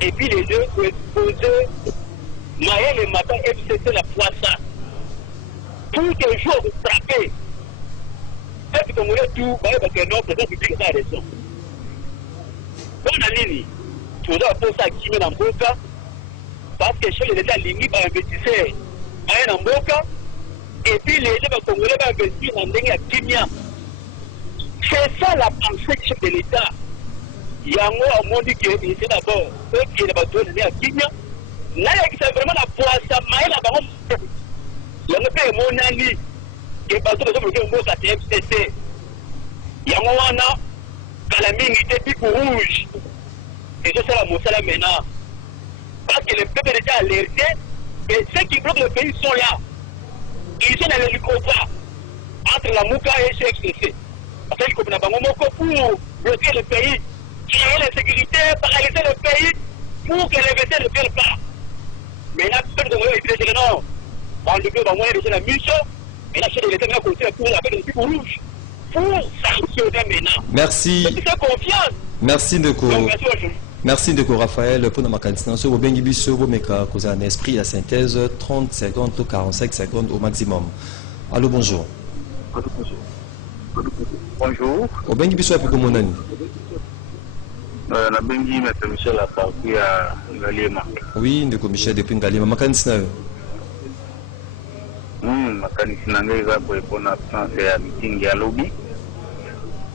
et puis les deux ont exposé Maël et Mata FCC la Poissa. Tout un jour frappé. Et puis comme on est tout, parce que non, peut-être que c'est la raison. Dans la ligne, tu dois poser à Kimi Namboka, parce que chez les États lignés par investisseurs, Maël Namboka, et puis les gens congolais vont investir dans des Kimia. C'est ça la pensée du chef de l'État. Il y a un mot dit que c'est d'abord eux qui est d'abord donné à Kimia. Là, c'est vraiment la Poissa, Maël Namboka. Il y a un peu de mon ami qui est basé sur le mot FCC. Il y a un moment Calamine était pique rouge. Et c'est ça la Moussala maintenant. Parce que le peuple est déjà alerté et ceux qui bloquent le pays sont là. Ils sont dans l'hélicoptère entre la Mouka et le FCC. Parce que l'hélicoptère pour bloquer le pays, créer la sécurité, paralyser le pays pour que les VT ne viennent pas. Mais là, le peuple de l'État non. On le peut avoir déjà la mission et la chaîne de l'État pour avec le pique rouge. Pour sanctionner maintenant. Merci. Merci Ndeko. Merci Ndeko Raphaël pour notre candidat. Sur Bengi Bisso, vous mettez un esprit à synthèse 30 secondes ou 45 secondes au maximum. Allô, bonjour. Bonjour. Au Bengi Bisso, pour mon ami. La Bengi, M. Michel a parti à Galima. Oui, Ndeko Michel depuis Galima. Ma candidat. Ma candidat est pour répondre à la meeting à lobby.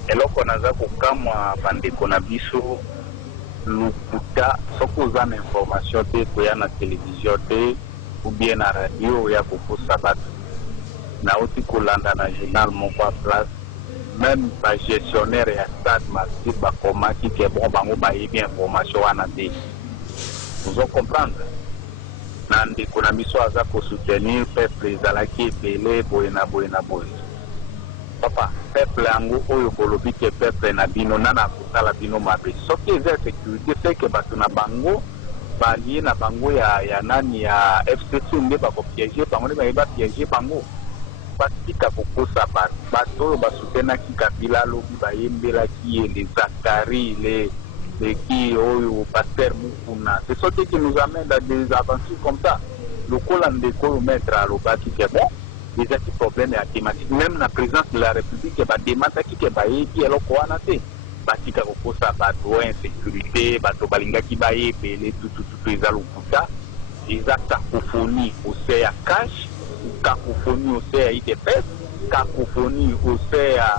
eloko naza kokama bandeko na biso lokuta soko oza na information te koya na télévision te ou bien na radio ya kokosa bato nauti kolanda na journal moko a place même ba gestionnaire ya stade masif bakomaki ke bon bango bayebi information wana te ozo comprendre na ndeko na biso aza kosoutenir peuple ezalaki ebele boye na boye na boye papa peuple yango oyo kolobi ke peuple na bino nana kosala bino mabe soki eza sécurité c'est que bato na bango balie na bango ya nani ya FCC nde bakopiéger bango nde bayeba piéger bango batika kokosa bato oyo basutenaki Kabila lobi bayembelaki ye les Zakari les qui oyo Pasteur Mukuna c'est ce qui nous amène à des aventures comme ça le kola ndeko maître alobaki ke bon des petits problèmes à thématique même la présidence de la République ba demanda ki ke bayebi eloko wana te batika kokosa bato insécurité bato balingaki bayebele tout eza lokuta eza cacophonie au ya cash cacophonie au ya IDPS cacophonie au ya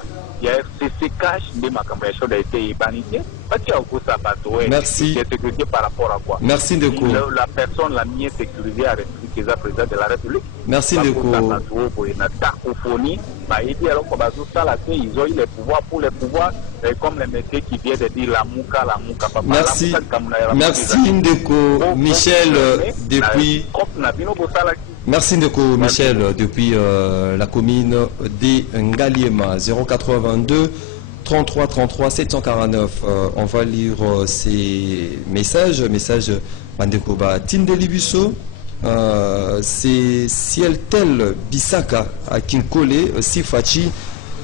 FCC cash nde makambo ya shoda été ébanité batia kokosa bato merci sécurité par rapport à quoi merci Ndeko la personne la mieux sécurisée à République est président de la République merci Ndeko na cacophonie bayebi alors qu'on bazo sala te ils ont eu le pouvoir pour le pouvoir comme le métier qui vient de dire la mouka papa merci merci Ndeko Michel depuis merci Ndeko Michel depuis la commune de Ngaliema 082 33 33 749 on va lire ces messages Bandeko ba Tindeli Bisso c'est Cieltel Bissaka à Kinkole Sifachi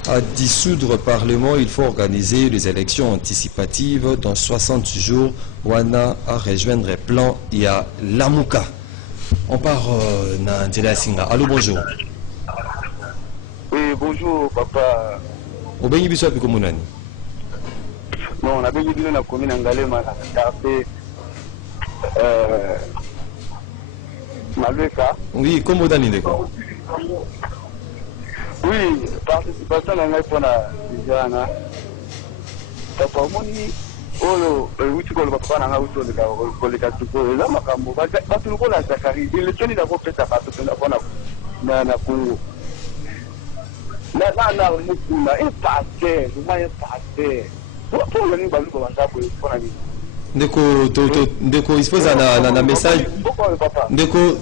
à dissoudre le Parlement. Il faut organiser les élections anticipatives dans 60 jours. Wana à rejoindre le plan. Il y a Lamuka. On part dans Ndela Singa. Allô, bonjour. Oui, bonjour, papa. Au Bengi Bisso avec Komunani. Non, on a Bengi Bisso na commune Ngalema na café. Oui, comme vous avez dit. Oui, participation à la déjà na papa moni olo uti ko papa na uti ko le ka tuko la makambo ba tu ko la Zakari ile toni na ko pesa ba tu na ko na mukuna e passer uma e passer pour le ni ba lu ko ba ko na ni Ndeko ispoza na message Ndeko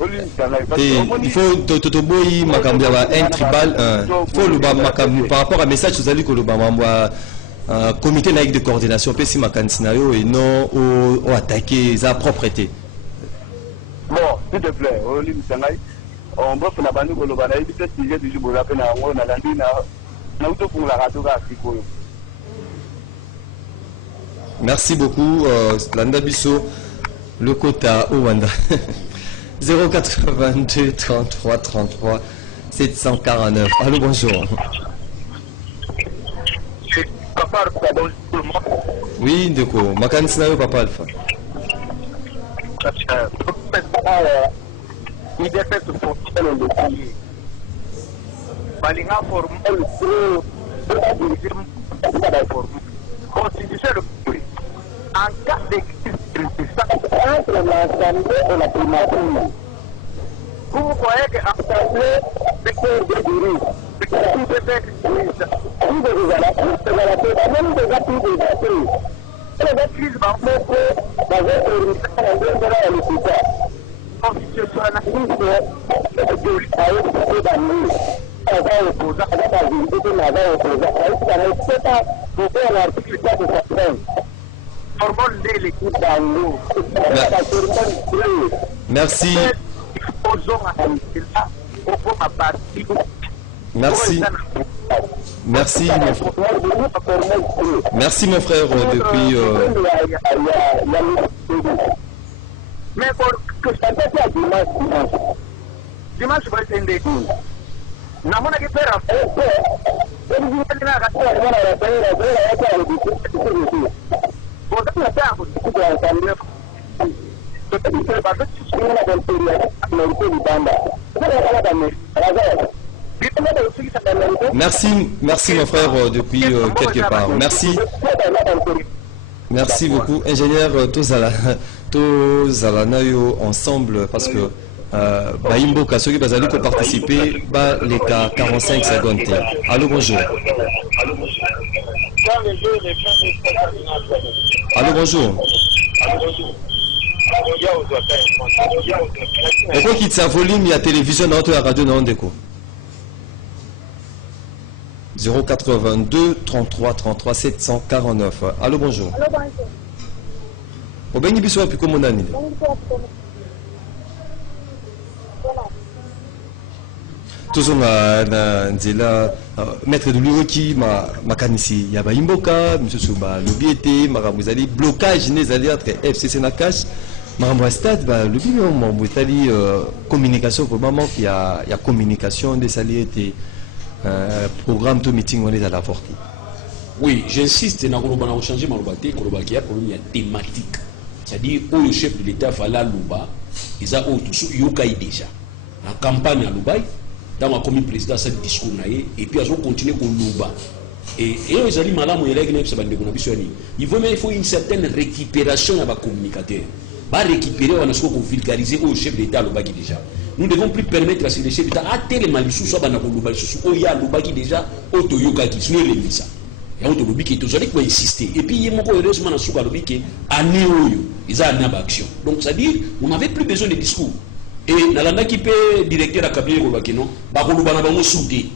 il faut totoboyi makambo ya un tribal faut le makambo par rapport à message vous allez que le bamwa comité laïque de coordination peut si makantina yo et non au attaquer sa propreté. Bon, s'il te plaît, Oli Sangai on va faire la bande ko lo bana ibi peut sujet du jour na ngo na landi na uto pour la radio ga siko. Merci beaucoup, Landa Bisso, le quota Owanda. 082 33 33 749. Allô, bonjour. Papa Alpha, bonjour tout le monde. Oui, Ndeko. Makanisna yo Papa Alpha. Il est fait pour le pays. Balinga formule constitution le pays. En cas de crise entre l'Assemblée et la primature, vous voyez que l'Assemblée c'est que des dirigeants, c'est que tout peut être crise. Vous devez même déjà plus de crise. Et la crise va montrer dans un résultat de l'hôpital. Constitutionnalisme a été d'année. L'article 4 Merci. Merci. Merci, mon frère. Merci, mon frère, depuis... Mais pour que ça soit dimanche va être un découp. Namona que pera Merci, merci mon frère depuis quelque part. Merci. Merci beaucoup, ingénieur Tozala Nayo ensemble parce que Baimbo Kasoki Bazali pour participer les cas 45 secondes. Allô, bonjour. Allô, bonjour. Pourquoi quitte sa volume, il y a télévision dans la radio dans Ndeko 082 33 33 749. Allô, bonjour. Allô, bonjour. Au Béni Bissou, puis comment on a dit? Toujours na nzela maître de l'Uroki ma kanisi ya ba imboka monsieur ba lobiete maramuzali blocage nezali entre FCC na cash maramwa stade ba lobi mo mutali communication probablement il y a communication des saliétés programme to meeting on est à la portée. Oui, j'insiste na koloba na changer malobate koloba ki ya problème ya thématique. C'est-à-dire le chef de l'État fala luba isa o tout yokai déjà. La campagne à Lubaï dans ma commune président cette discours et puis ils ont continué au Luba et ils ont dit madame il faut une certaine récupération à la communicateur va récupérer on a ce qu'on vulgariser au chef d'État Luba qui déjà nous devons plus permettre à ces chefs d'État à tellement les sous dans Luba sous il y a Luba qui déjà auto yoga qui sont les misa et on te lobby qui toujours quoi insister et puis il y a mon heureusement dans souka lobby qui année oyo ils ont une action donc ça dit on n'avait plus besoin de discours. Et dans la qui peut directeur à cabinet au Bakino, Bakolubana Bango Soudé,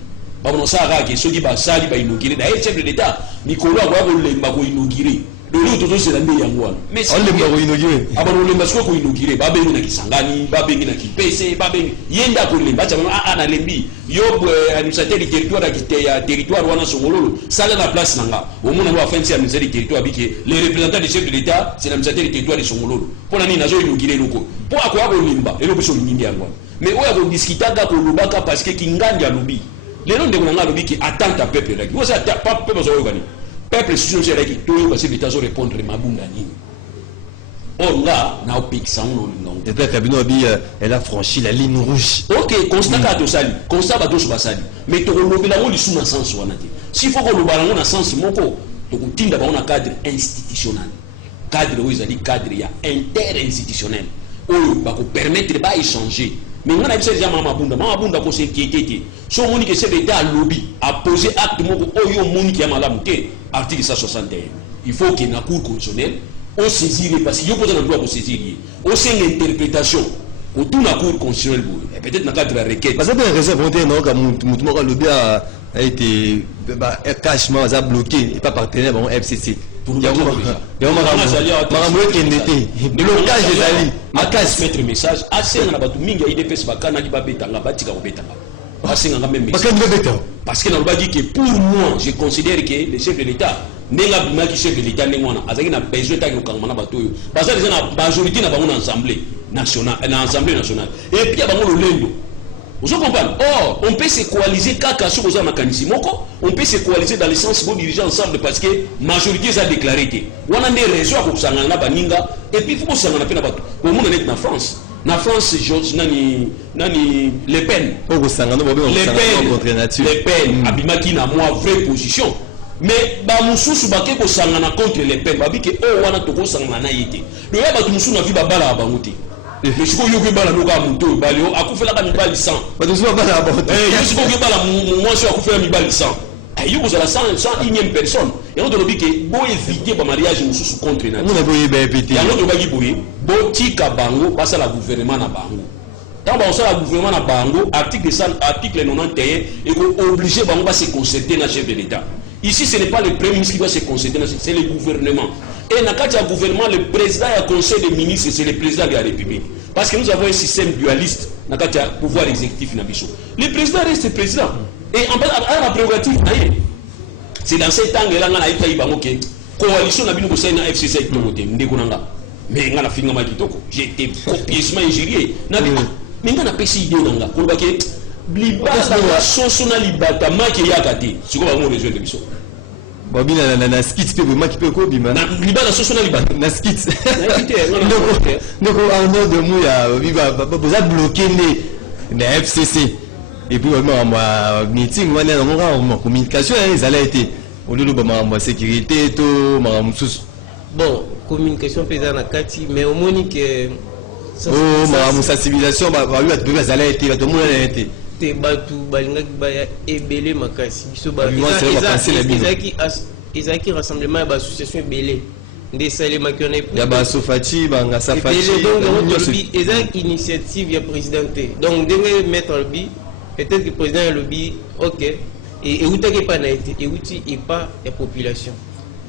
Bakono Saraki, ceux qui va sali, va inaugurer, d'ailleurs, chef de l'État, Nicolas Wagolem Bago inauguré. Le lot c'est l'année Yangwan. Mais si on l'a inauguré. Abano le masco ko inauguré, Babengina qui Sangani, Babengina qui PC, Babeng, Yenda ko le bacha na lembi, yob administrateur du territoire qui territoire wana songololo, ça la place nanga. Au monde on va faire administrateur du territoire biké, les représentants du chef de l'État, c'est l'administrateur du territoire de songololo. Pour la nina zo inauguré loko. Pour akwa ko limba, et le beso ningi yangwan. Mais oya ko discutaga ko lubaka parce que kinganja lobi. Les noms de nganga lobi qui attend ta peuple là. Vous ça pas peuple zo yogani. Peuple social qui tout parce que l'État zo répondre mabunda nini. Or là, na opikisa non. Depuis Kabino Abi, elle a franchi la ligne rouge. OK, constat to sali, constat ba to so basali. Mais to lobela ngo lisu na sens wana te. Si faut ko lobala ngo na sens moko, to kutinda ba na cadre institutionnel. Cadre où ils a dit cadre ya interinstitutionnel. Oyo ba ko permettre ba échanger. Mais on a dit déjà mabunda ko se kietete. So moni que c'est l'État lobby a posé acte moko oyo moni ki amala muté article 161. Il faut que na cour constitutionnelle on saisir parce qu'il y a pas de droit pour saisir. On sait l'interprétation autour de la cour constitutionnelle et peut-être dans le cadre de la requête. Parce que la réserve volontaire que lobby a été cachement bloqué et pas partenaire bon FCC. Pour le moment déjà. Le blocage des alliés. Ma casse mettre message assez na batu mingi IDPS bakana di babetanga batika obetanga. Parce que dans le bas dit que pour moi je considère que le chef de l'État ndenge abimaki chef de l'état ndenge wana azalaki na besoin taki kokangama na bato oyo baza déjà na majorité na bango na assemblée nationale et puis ya bango lolendo. Vous comprenez? Or, on peut se coaliser kaka sur aux makanisi moko, on peut se coaliser dans le sens où diriger ensemble parce que majorité a déclaré. On a des raisons pour s'en na baninga et puis il faut s'en na pena bato. Au monde est na France. Na France George nani Le Pen. Le Pen abimaki na moi vraie position. Mais ba mususu bake ko sangana contre Le Pen babi ke o wana to ko sangana na yete. Le ya ba mususu na vi ba bala ba ngote. Mais si vous avez un moto, vous avez un 100. Vous avez une personne. Et on doit dire que vous évitez le mariage contre la nature. Vous avez la gouvernement na bango. Quand vous avez le gouvernement na bango, article 91, et vous obligez de se concerter dans le chef de l'État. Ici, ce n'est pas le premier ministre qui doit se concerter, c'est le gouvernement. Et dans le gouvernement, le président et le conseil des ministres, c'est le président de la République. Parce que nous avons un système dualiste dans le pouvoir exécutif. Le président reste le président. Et en fait, la prérogative, c'est dans ce temps que la coalition n'a pas de la FCC. Mais il y a un kitoko. J'ai été copieusement injurié. Mais il y a une idée. Libata sosona libata maki yakati. C'est quoi vraiment besoin de mission? Babi na skits pe boma ki pe ko bima. Na libata sosona libata na skits. Donc en nom de Mouya biba boza bloquer na FCC. Et puis moi meeting wana na communication ils allaient été au lieu de ma sécurité to ma mususu. Bon, communication pesant na kati mais au monique ma sensibilisation ba lui a peut allaient été tout le monde a été. Batu balingaki baya ebele makasi biso ba ezaki rassemblement ya association ebele nde salema kiona ya ba sofati banga safati donc ezaki initiative ya présidenté donc ndenge mettre le bi peut-être que président le bi OK et utaki pa na été et uti et pas la population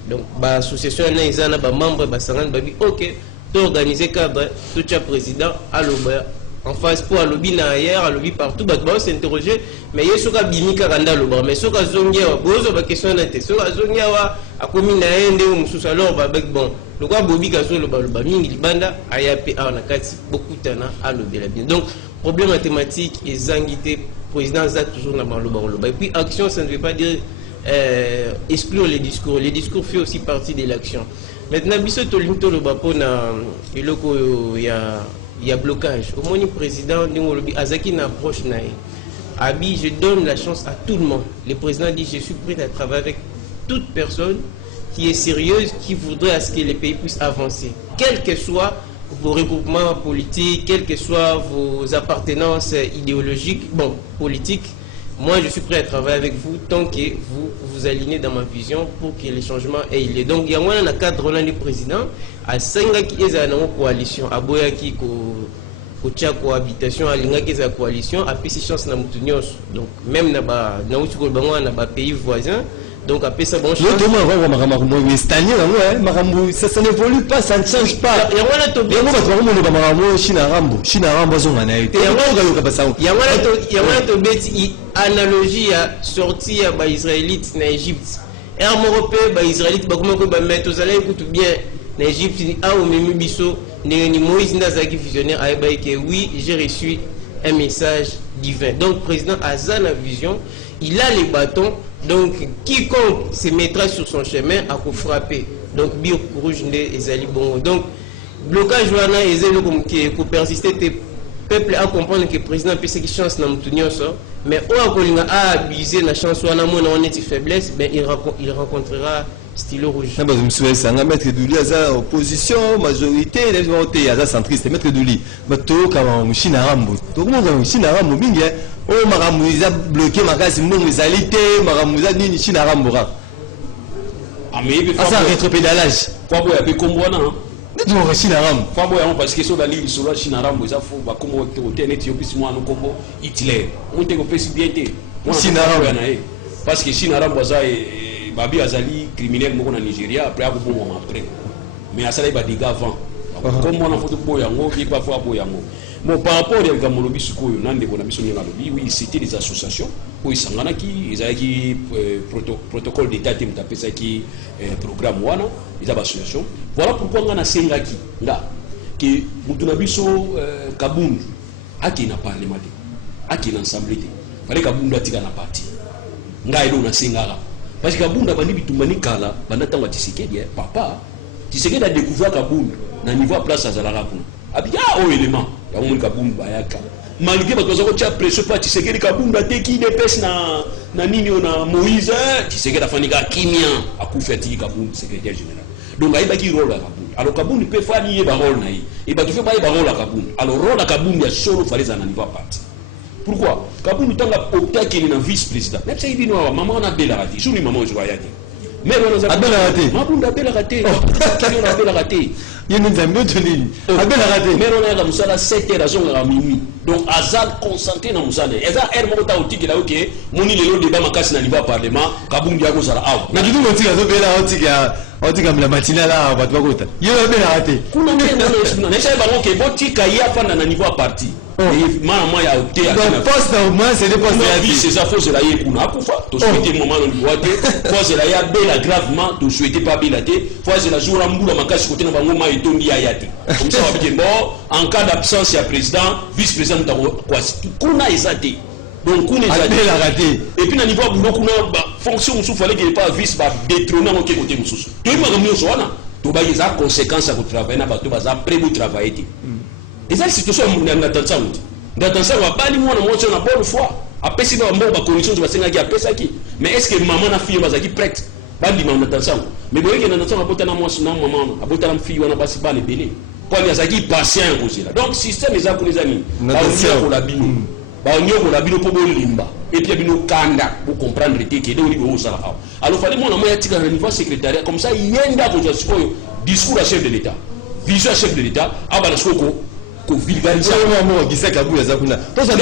donc ba association na ezana ba membre ba sangana ba bi OK to organiser cadre tout cha président aloba en face pour à lobby ailleurs, à lobby partout, bah s'interroger, mais il y a ce cas bimika randa loba, mais ce cas zongia, bozo ba question d'être, ce cas zongia wa a commis na ende ou mususu alors ba bon, le quoi bobi kaso loba mingi libanda ayape a nakati beaucoup tana à lobby la bien. Donc problème mathématique et zangité président za toujours na loba et puis action ça ne veut pas dire exclure les discours. Les discours fait aussi partie de l'action. Maintenant biso to linto loba pona eloko il y a blocage. Au moins, le président Azaki n'approche naï. Abi, je donne la chance à tout le monde. Le président dit je suis prêt à travailler avec toute personne qui est sérieuse, qui voudrait à ce que les pays puissent avancer. Quels que soient vos regroupements politiques, quelles que soient vos appartenances idéologiques, bon, politiques, moi je suis prêt à travailler avec vous tant que vous vous alignez dans ma vision pour que les changements aient lieu. Donc il y a un cadre du président à 5 qui est en coalition, à Boyaki ko cohabitation, à Linga qui est en coalition, à Pessi chance na mutunios. Donc même na ba pays voisins. Donc après ça bon chance. Ça n'évolue pas, ça ne change pas. Il y a analogie à sortir à Israélite en Égypte. Et en Europe, les Israélites mettre aux allées écoute bien en Égypte a au même biso ni Moïse Nazaki visionnaire a que oui, j'ai reçu un message divin. Donc président Azan a vision, il a les bâtons. Donc, quiconque se mettra sur son chemin à frapper. Donc, bio rouge et ali bon. Donc, blocage wana ezelo comme qui persister te peuple à comprendre que le président peut qui chance na mutunyo so, mais au akolinga a abuser la chance wana mona on est faiblesse, ben il rencontrera stylo rouge. Ah bah monsieur Sanga maître Douli à opposition majorité les votés à centriste maître Douli. Bato kama mshina rambo. To comment mshina rambo mingi oh maramuiza bloqué makasi mbongo ezalité maramuiza nini mshina rambo ra. Ah mais ça rétropédalage. Kwa boya be kombwana. Tu vois mshina rambo. Kwa boya parce que so dali sur mshina rambo ça faut ba komo hotel Ethiopie moi no kombo Hitler. On te ko présidente. Mshina rambo parce que mshina rambo ça Babi Azali criminel moko na Nigeria après a bon moment après mais asala ba diga avant comme on a photo boyango qui parfois boyango. Bon, par rapport à Gamolobi Sukoyo, Nande Konamiso Nyangalobi, oui, c'était des associations où ils sont ils avaient qui protocole d'état, ils ont qui programme wana, ils avaient association. Voilà pourquoi on a Sengaki là que Mutunabiso Kabund a qui n'a parlement, a qui n'a assemblée, fallait Kabund a tiré na parti. Nga ilo na Sengara. Parce que Kabund a bandi bitumani kala, bandata wa Tshisekedi, papa, Tshisekedi a découvert Kabund na niveau place à Zalarapuna. Abia au élément ya mon Kabund bayaka. Malgré parce que tu as pression pas Tshisekedi Kabund a qui dépêche na nini na Moïse, Tshisekedi a fanika kimia a kufeti Kabund secrétaire général. Donc il a qui rôle à Kabund. Alors Kabund peut faire ni ba rôle na yi. Et ba tu fais pas ba rôle à Kabund. Alors rôle à Kabund ya solo fallait en niveau parti. Pourquoi Kabund tanga opta qui est na vice-président. Même si il dit non maman on a belle raté. Sous ni maman je voyais. Mais on a belle raté. Kabund a belle raté. Qui on a belle raté. Il nous a mieux tenu. A belle raté. Mais on a Moussala 7h à minuit. Donc Azal concentré dans Moussala. Eza Mota Otiki là OK. Moni le débat makasi na niveau parlement. Kabund ya Moussala out. Na kitu ngotika zo bela otika la matinale là watu wakota. Yeye a belle raté. Kuna nenda na explication. Na sasa bango ke botika ya fanda na niveau parti. Et moi ya opté à la poste au moins c'est des postes de vie c'est ça faut la yé kuna akufa to souhaiter moment on doit faut la ya bela gravement to souhaiter pas belaté faut la jour ambula makasi côté na bango ma etondi ya yati comme ça on dit bon en cas d'absence ya président vice-président quoi kuna ezate donc kuna ezate et puis na niveau boulot kuna fonction sous fallait qu'il pas vice ba détrôner en côté mususu to ima gamio so wana to ba yeza conséquences à travailler na ba to ba za prévu travailler. Et ça, c'est tout ça, on a dans ça. Dans ça, on va pas aller moi, on a bonne foi. Après, si on a une condition, on va s'engager à ça. Mais est-ce que maman a fille, on va prête? Pas dit, on a dans ça. Mais vous voyez, on a dans ça, on a boté dans moi, maman, on a boté dans fille, on a pas si pas les bélés. Pour les agis patients aussi là. Donc, système, les pour les amis. On a la bino. On a bino pour le limba. Et puis, il y a kanda pour comprendre les téquets. Alors, il fallait moi, on a tiré un niveau secrétariat. Comme ça, il y a un discours à chef de l'État. Vision à chef de l'État. Ah, bah, le soko. Ko vulgariser mo gisa kabuya za kuna to ça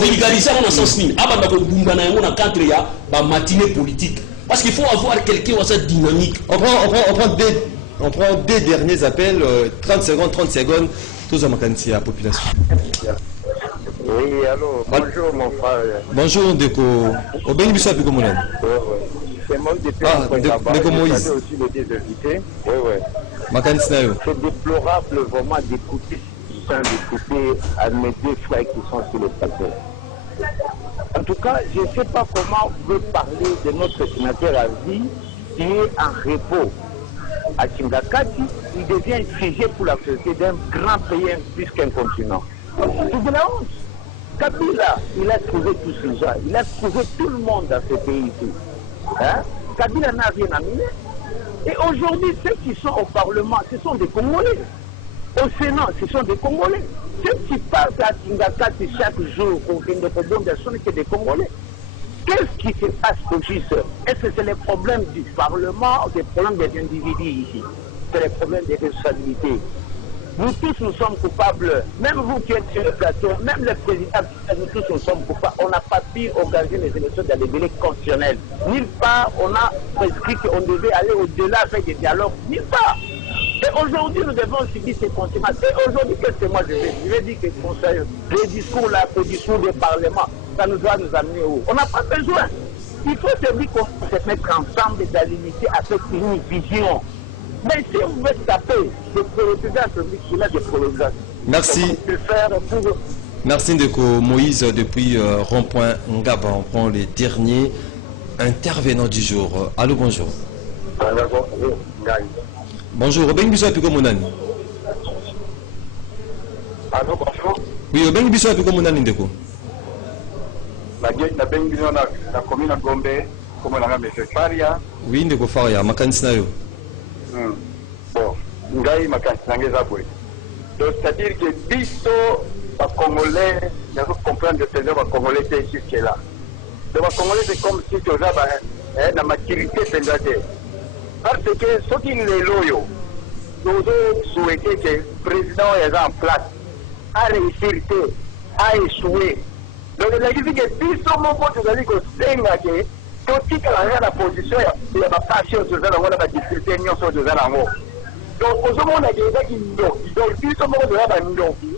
vulgariser on sens ni abanda ko bumba na yango na cadre ya ba matinée politique parce qu'il faut avoir quelqu'un qui a cette dynamique. On prend des derniers appels 30 secondes tous en makanti à population. Oui, allô, bonjour mon frère. Bonjour Ndeko. Obengi biso api komona. C'est moi Ndeko Moïse. Aussi le désinvité. Oui. Makanti na yo. C'est déplorable vraiment d'écouter à mes deux frères qui sont sur le plateau. En tout cas, je ne sais pas comment vous pouvez parler de notre sénateur à vie qui est en repos à Chingakati. Il devient figé pour la société d'un grand pays plus qu'un continent. C'est de la honte. Kabila, il a trouvé tous ces gens. Il a trouvé tout le monde dans ce pays ici. Hein? Kabila n'a rien amené. Et aujourd'hui, ceux qui sont au Parlement, ce sont des Congolais. Au Sénat, ce sont des Congolais. Ceux qui passent à Tingakati chaque jour au Vendée-Kodon, ce sont que des Congolais. Qu'est-ce qui se passe au juste? Est-ce que c'est les problèmes du Parlement ou des problèmes des individus ici? C'est les problèmes des responsabilités. Nous tous, nous sommes coupables. Même vous qui êtes sur le plateau, même le président, nous tous, nous sommes coupables. On n'a pas pu organiser les élections dans les délais constitutionnels. Nulle part, on a prescrit qu'on devait aller au-delà avec des dialogues. Nulle part. Et aujourd'hui, nous devons subir ces conséquences. Et aujourd'hui, qu'est-ce que moi je vais dire? Je vais dire que les discours là, le discours du Parlement, ça nous doit nous amener où? On n'a pas besoin. Il faut celui qu'on se mettre ensemble dans l'unité avec une vision. Mais si vous voulez taper des priorisations, celui-là des priorisations. Merci. Merci Ndeko Moïse depuis Rond-Point Ngaba. On prend les derniers intervenants du jour. Allô, bonjour. Bonjour, Obengi biso api komonani. Allô, bonjour. Oui, Obengi biso api komonani Ndeko. Na bengi biso na commune Gombe, komonanga monsieur Faria. Oui, Ndeko Faria, makanisi na yo. Bon, ngai makanisi na ngeza boy. Donc c'est-à-dire que biso ba Congolais, il faut comprendre que c'est ba Congolais qui est là. Les Congolais c'est comme si tu as la maturité pendante. Parce que ce qui est loyaux, nous souhaitons que le président est en place, a réussi, a échoué. Donc, il a dit que si ce moment où nous allons que tout la position, il y a ma passion, il y a ma difficulté, il y a ma donc, au moment où il y a biso moko toza bandonki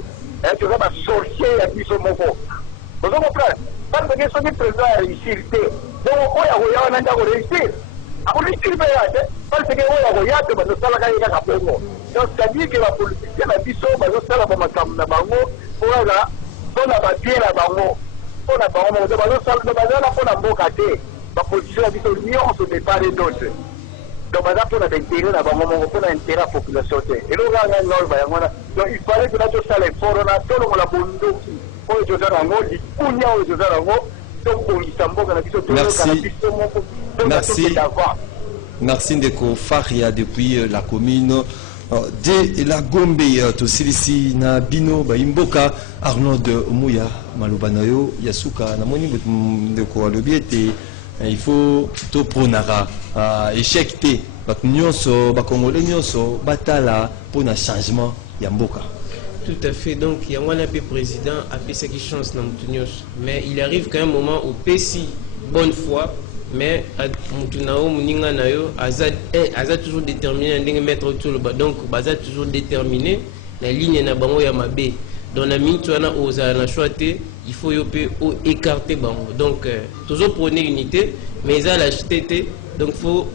toza basorcier ya biso moko ozo comprendre parce que soki président ya réussir te donc oyo akoya wana nde akoréussir akoréussir mpe ya te parce que oyo akoya te bazosalaka ye kaka bongo donc c'est-à-dire que bapoliticien na biso bazosala bamakambo na bango mpona babie na bango mpona bango moko te bazala mpona mboka te bapoliticien na biso nyonso de part et d'autre donc baza mpona baintérêt na bango moko mpona intérêt ya population te eloko kaka nga oyo bayango wana donc il fallait que natosala effort wana tolongola bondoki oyo toza nango likunya oyo toza nango tobongisa mboka na biso toyoka na biso moko tokende avant. Merci Ndeko Faria depuis la commune de la Gombe tosilisi na bino baimboka Arnold Mouya malobanayo yasuka na moni Ndeko alobi ete il faut to pronara échec te bato nyonso bakongolais nyonso batala pona changement ya mboka. Tout à fait, donc il y a un président a fait ce qui chance dans Moutounios, mais il arrive qu'à un moment au PSI bonne foi. Mais Moutounao, Mouninga Nayo, Azad toujours déterminé à mettre autour le bas. Donc, Azad toujours déterminé, la ligne n'a pas Yamabe. Dans la minute, on a osé choisir, il faut écarter Bango. Donc, toujours prôner l'unité, mais ils ont l'acheté. Donc, il faut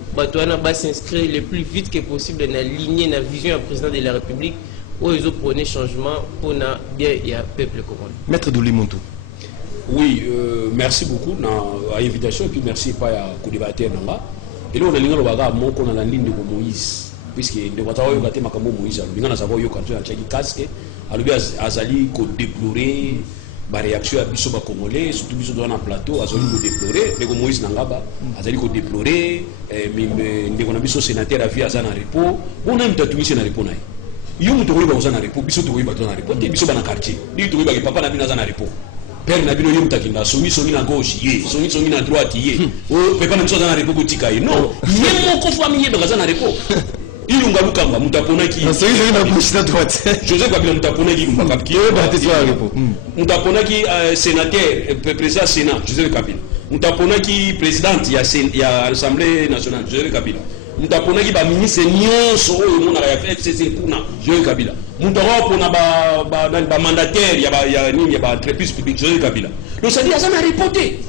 s'inscrire le plus vite que possible dans la ligne, dans la vision du président de la République, où ils ont prôné changement pour bien et le peuple congolais. Maître Doulimontou. Oui, merci beaucoup à l'invitation et puis merci pas à co-débatteur. Et là, on a l'ingénieur Baga, mon qu'on a la ligne de Moïse, puisque de Watawa Yokate Makamo Moïse, l'ingénieur Nazavo Yokato a tchaki casque, à lui Azali ko déplorer la réaction à Bisso Congolais, surtout Bisso dans un plateau, Azali ko déplorer, mais Moïse Nangaba, Azali ko déplorer, mais on a Bisso sénateur à vie à Zana repos, on a une tatouage na repos naï. Yo mutouri ba Zana repos, Bisso touri ba Zana repos, Bisso ba na quartier, lui touri ba papa na bina Zana repos. Père Nabino Yumtakinda, songi na gauche, songi na droite, oh, papa n'a pas de repos tika non, même mon coffre famille dans la repos. Il lunga lukamba, mutapona ki. Songi na gauche na droite. Joseph Kabila mutapona ki mbaka ki. Mutapona ki sénateur, président Sénat, Joseph Kabila. Mutapona ki présidente ya Assemblée nationale, Joseph Kabila. Mutapona ki ba ministre nyonso oyo mona ya FCC kuna, Joseph Kabila. Mutara pona ba mandataire ya nini ya ba entreprise publique Joseph Kabila. Donc ça dit ça n'a reporté.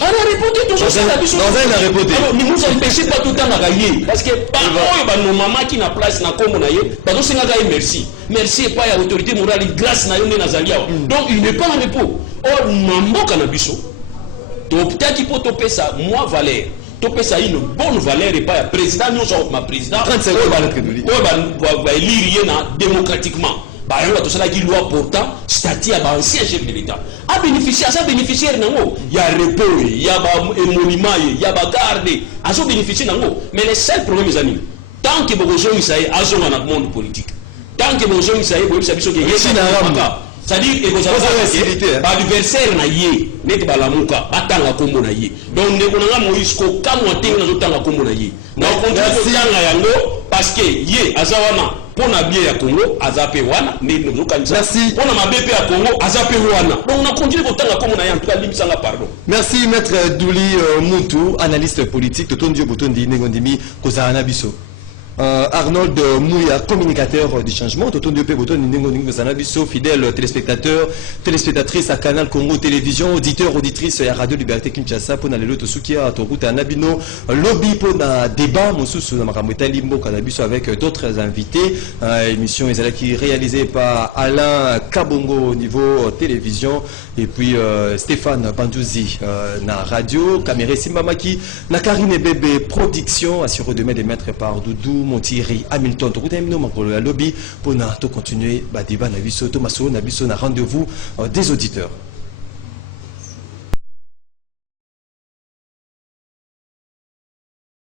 On a reporté tout ça la biso. Dans un a reporté. Alors ne nous empêchez pas tout le temps à gagner parce que pas oyo ba nos maman qui na place na kombo na ye, ba do senga ga merci. Merci pas ya autorité morale grâce na yo na zalia. Donc il n'est pas en repos. Or mamboka na biso. Donc peut-être pour topé ça moi valeur. Topé ça une bonne valeur et pas président nous sommes ma président. 35 va élire démocratiquement. Bah on a tout ça qui loi portant statut à ancien chef de l'État. A bénéficier à ça bénéficiaire nango. Il y a repos, il y a émolument, il y a garde, à ça bénéficier nango. Mais les seuls problèmes les amis. Tant que besoin il s'aille à zone dans le monde politique. Tant que besoin il s'aille pour ça biso que c'est-à-dire que vous avez l'adversaire na yé net balamuka batanga kombo na yé donc ndeko na Moïse ko kamwa te na zotanga kombo na yé na continue tanga yango parce que yé azawana pona bien ya Congo azape wana ndino zokanisa pona mabepe ya Congo azape wana donc na continue kotanga kombo na yé en tout cas limsanga pardon. Merci maître Douli Muntu analyste politique totondio botondi ngondimi kozana biso. Arnold Mouya, communicateur du changement, fidèle téléspectateur, téléspectatrice à Canal Congo Télévision, auditeur, auditrice à Radio Liberté Kinshasa, pour aller l'autre soukia à Torouta à Nabino, lobby pour un débat, avec d'autres invités. Émission qui est réalisée par Alain Kabongo au niveau télévision, et puis Stéphane Bandouzi na radio, Caméré Simbamaki, Nakarine Bébé production, assuré de des maîtres par Doudou. Thierry Hamilton, tout le monde lobby pour continuer débat na biso, Thomas na biso na rendez-vous des auditeurs.